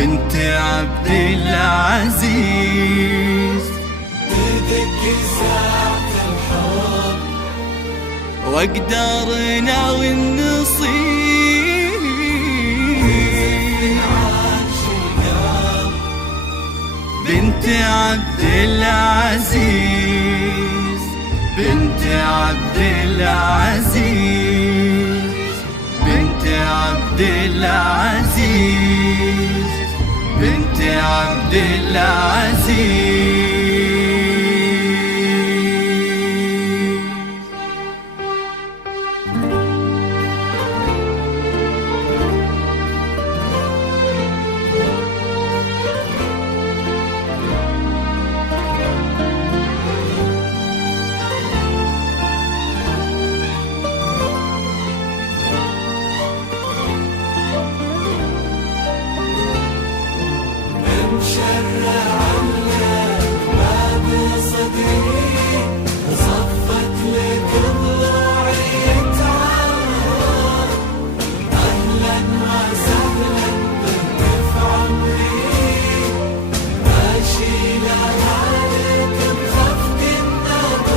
بنت عبد العزيز. بدك ساعة الحب واقدر ناوي النصيب، بنت عبد العزيز، بنت عبد العزيز، بنت عبد العزيز، بنت عبد العزيز. مشرع لك باب صدري، صفت لك ضلوعي تعال. أهلا وسهلا بك في عمري، ماشي لحالك بخفق النظر.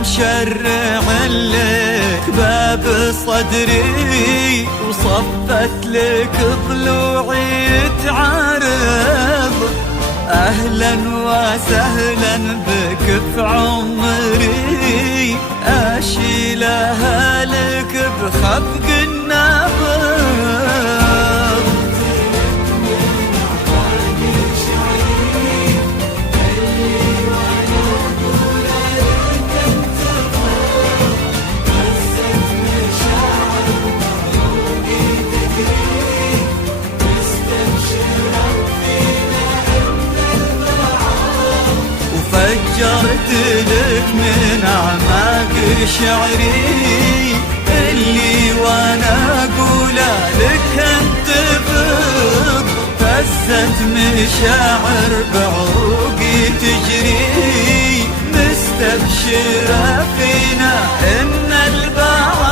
مشرع لك باب صدري، وصفت لك ضلوعي تعارض. أهلا وسهلا بك في عمري، أشيلها لك بخفق النظر. فجرت لك من أعماق شعري، اللي وانا اقوله لك انتفض. فزت مشاعر بعروقي تجري، مستبشرة فينا ان البعض.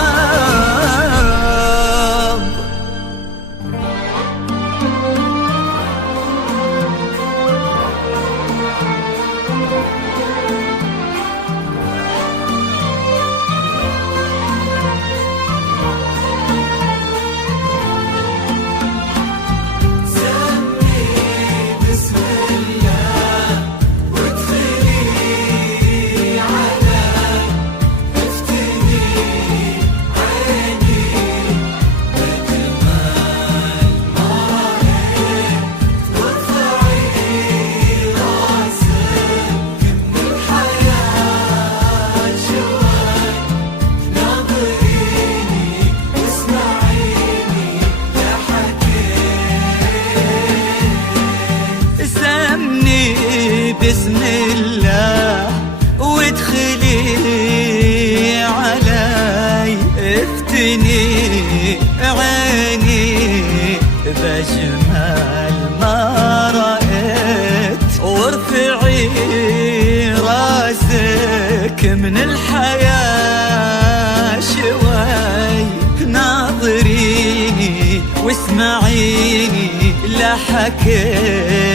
بسم الله وادخلي علي، افتني عيني بجمال ما رأيت. وارفعي راسك من الحياة شوي، ناظريني واسمعيني لا حكيت.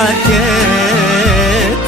حكيت.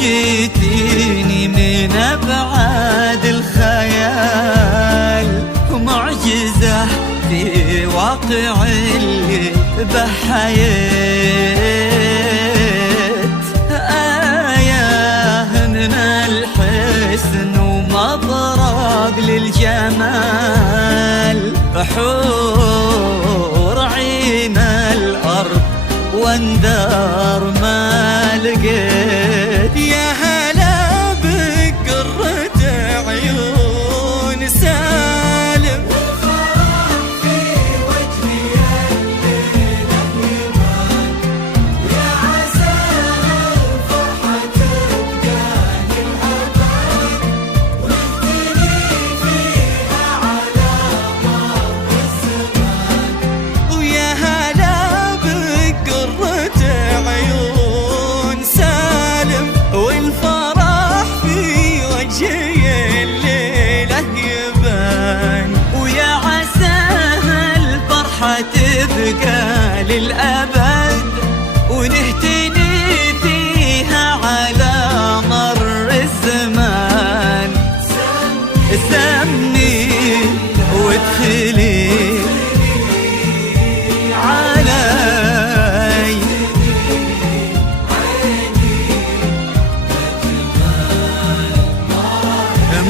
جيتيني من أبعاد الخيال، معجزة في واقع اللي بحيت، آية من الحسن ومضرب للجمال، حور عين الأرض واندار ما لقيت. يا هلا بقرة عيون سالم، والفرح في وجهي الليلة يبان، ويا عسى الفرحة تبقى للأبد، ونهتني فيها على مر الزمان. ويا هلا بقرة عيون سالم، والفرح في وجهي الليلة يبان، ويا عسى الفرحة تبقى للأبد، ونهتني فيها على مر الزمان. سمي وادخلي علي،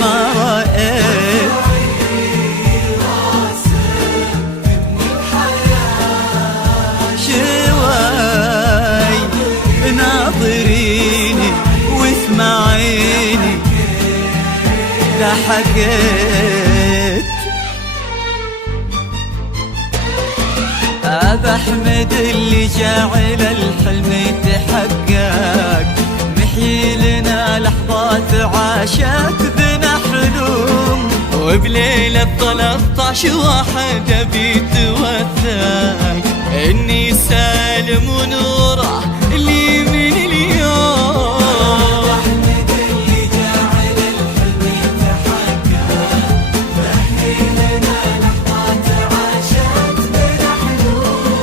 ما رأيت شوي، ناظريني واسمعيني لا حكيت. أبا أحمد اللي جعل الحلم يتحقق، محيي لنا لحظات عاشت بنا حلوم، وبليلة 13 واحد بيتوثق إني سالم ونوره لي من اليوم. أحمد اللي جعل الحلم يتحقق، محيي لنا لحظات عاشت بنا حلوم،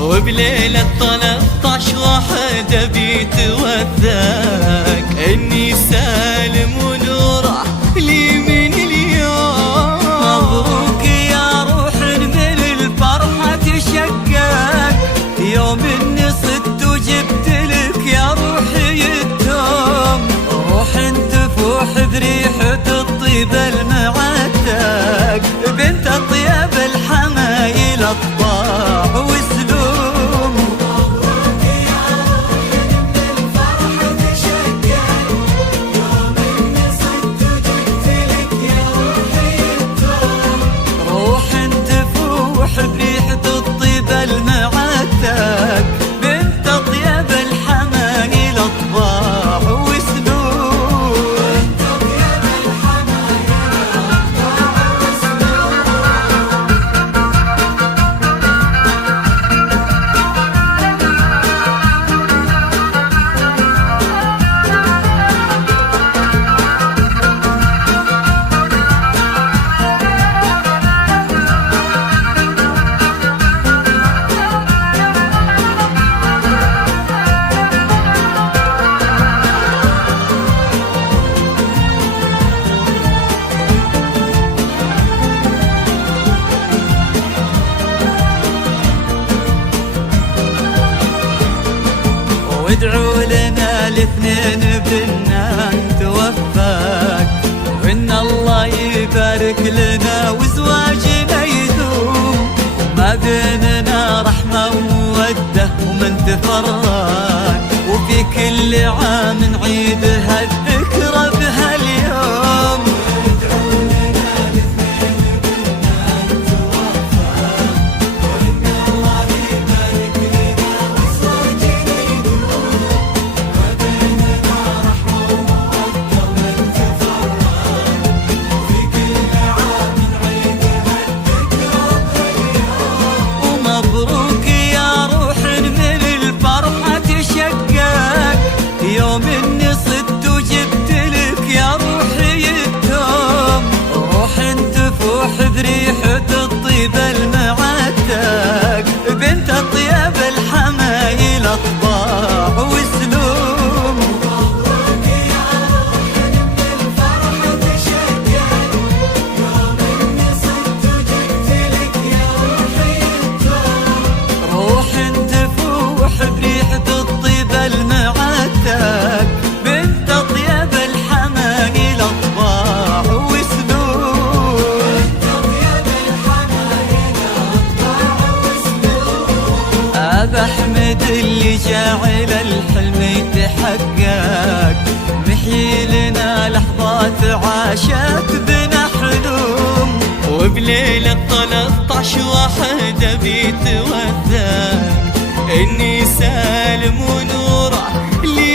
وبليلة 13 واحد بيتوثق إني سالم ونوره لي من اليوم. مبروك يا روح من الفرحة تشقق، يوم إني صدت وجبت لك يا روحي التوم، روح تفوح بريحة الطيب المعتق، بنت أطيب الحمايل أطباع وسلوم. مبروك يا روح من الفرحة تشقق، وادعوا لنا الاثنين بنا نتوفق، وإن الله يبارك لنا وزواجنا يدوم، ما بيننا رحمة ومودة ومن تفرق، وفي كل عام نعيد هالذكرى بهاليوم. ومبروك يا روح من الفرحة تشقق، يوم اني صدت وجبت لك يا روحي التوم، روح تفوح بريحة الطيب المعتق، بنت اطيب الحمايل اطباع وسلوم. مبروك يا روح من الفرحة تشقق، يوم اني صدت وجبت لك يا روحي التوم، روح تفوح بريحة الطيب المعتق، بنت اطيب الحمايل اطباع وسلوم. أطيب الحمايل أطباع وسلوم. ابا احمد اللي جاعل الحلم يتحقق، محيي لنا لحظات عاشت بنا حلوم، وبليلة 13 واحد بيتوثق، اني سالم ونوره لي